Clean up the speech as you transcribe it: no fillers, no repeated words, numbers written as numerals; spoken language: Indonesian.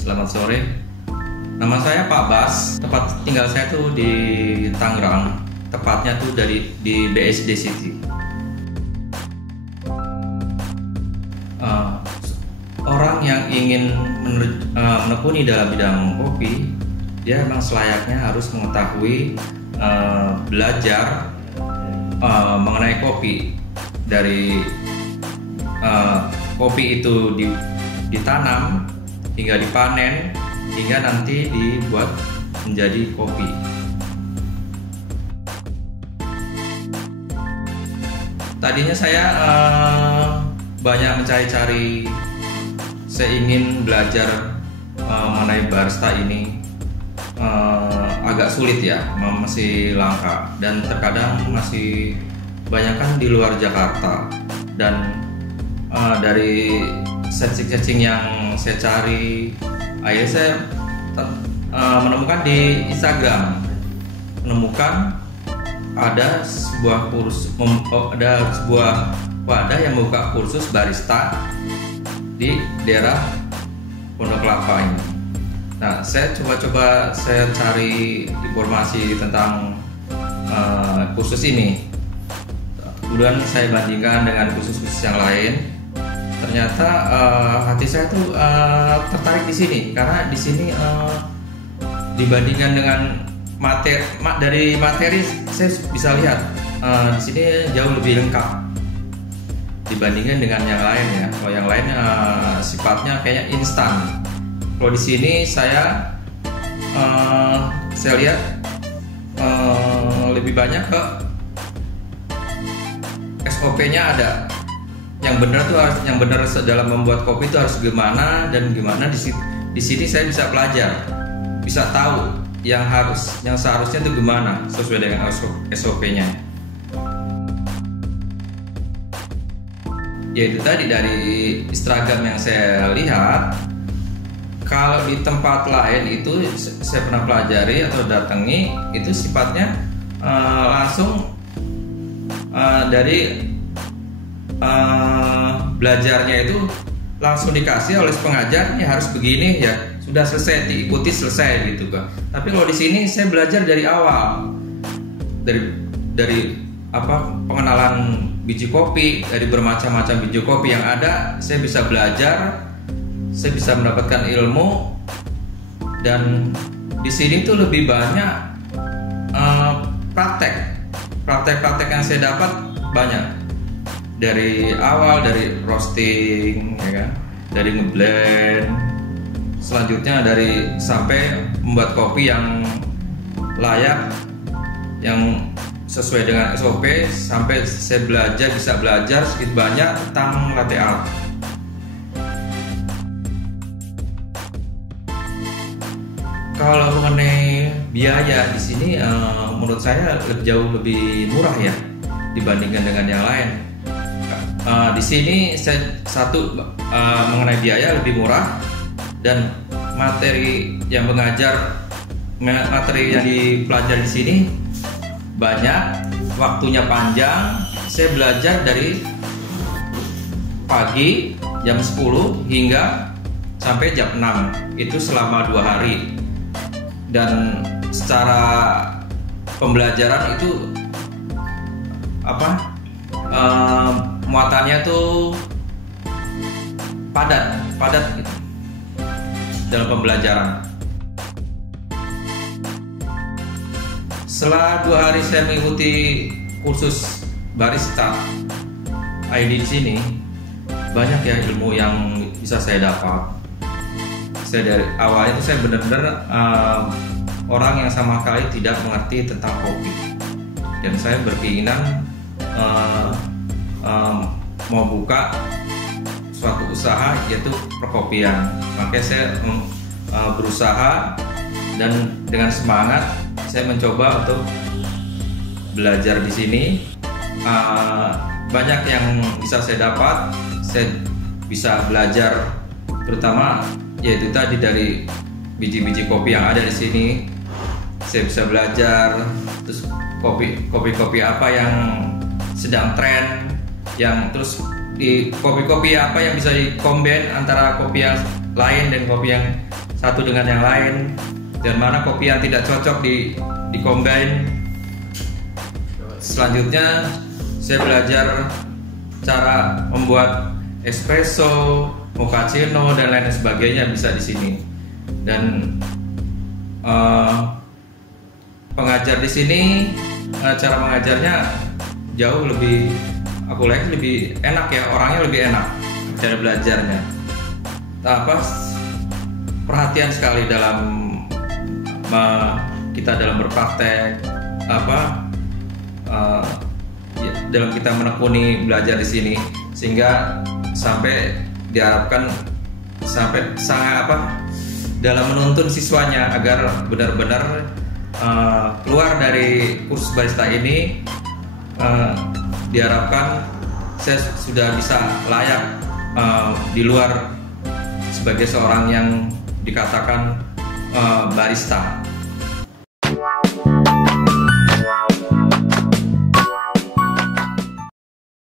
Selamat sore. Nama saya Pak Bas. Tempat tinggal saya tuh di Tangerang. Tepatnya tuh di BSD City. Orang yang ingin menekuni dalam bidang kopi, dia memang selayaknya harus mengetahui belajar mengenai kopi dari kopi itu ditanam hingga dipanen hingga nanti dibuat menjadi kopi. Tadinya saya banyak mencari-cari, saya ingin belajar mengenai barista ini, agak sulit ya, masih langka dan terkadang masih banyak kan di luar Jakarta. Dan dari searching yang saya cari, akhirnya saya menemukan di Instagram, ada sebuah wadah yang membuka kursus barista di daerah Pondok Kelapa ini. Nah, saya coba cari informasi tentang kursus ini. Kemudian saya bandingkan dengan kursus-kursus yang lain. Ternyata hati saya tuh tertarik di sini karena di sini dibandingkan dengan materi saya bisa lihat di sini jauh lebih lengkap dibandingkan dengan yang lain ya. Kalau yang lain sifatnya kayaknya instan. Kalau di sini saya lihat lebih banyak ke SOP-nya ada. Yang benar dalam membuat kopi itu harus gimana dan gimana. Di sini saya bisa belajar, bisa tahu yang seharusnya itu gimana sesuai dengan SOP-nya. Yaitu tadi dari Instagram yang saya lihat, kalau di tempat lain itu saya pernah pelajari atau datangi, itu sifatnya langsung dari belajarnya itu langsung dikasih oleh pengajar, ini harus begini ya, sudah selesai, diikuti selesai gitu kan. Tapi kalau di sini saya belajar dari awal, dari pengenalan biji kopi, dari bermacam-macam biji kopi yang ada, saya bisa belajar, saya bisa mendapatkan ilmu. Dan di sini tuh lebih banyak praktek yang saya dapat banyak. Dari awal, dari roasting, ya kan, dari ngeblend, selanjutnya sampai membuat kopi yang layak, yang sesuai dengan SOP, sampai saya bisa belajar sedikit banyak tentang latte art. Kalau mengenai biaya di sini, menurut saya jauh lebih murah ya dibandingkan dengan yang lain. Di sini mengenai biaya lebih murah, dan materi yang dipelajari di sini banyak, waktunya panjang. Saya belajar dari pagi jam 10 hingga sampai jam 6, itu selama 2 hari. Dan secara pembelajaran itu muatannya tuh padat gitu dalam pembelajaran. Setelah 2 hari saya mengikuti kursus barista ID di sini, banyak ya ilmu yang bisa saya dapat. Saya dari awal itu saya benar-benar orang yang sama sekali tidak mengerti tentang kopi, dan saya berkeinginan mau buka suatu usaha, yaitu perkopian. Makanya saya berusaha, dan dengan semangat saya mencoba untuk belajar di sini. Banyak yang bisa saya dapat. Saya bisa belajar terutama yaitu tadi dari biji-biji kopi yang ada di sini. Saya bisa belajar terus kopi apa yang sedang tren, yang terus di kopi-kopi apa yang bisa di-combine antara kopi yang lain dan kopi yang satu dengan yang lain, dan mana kopi yang tidak cocok di-combine. Selanjutnya saya belajar cara membuat espresso, mochaccino dan lain sebagainya bisa di sini. Dan pengajar di sini cara mengajarnya jauh lebih, aku lihat lebih enak ya, orangnya lebih enak cara belajarnya. Perhatian sekali dalam kita dalam berpraktek, dalam kita menekuni belajar di sini, sehingga sampai diharapkan sampai dalam menuntun siswanya agar benar-benar keluar dari kursus barista ini, diharapkan saya sudah bisa layak di luar sebagai seorang yang dikatakan barista.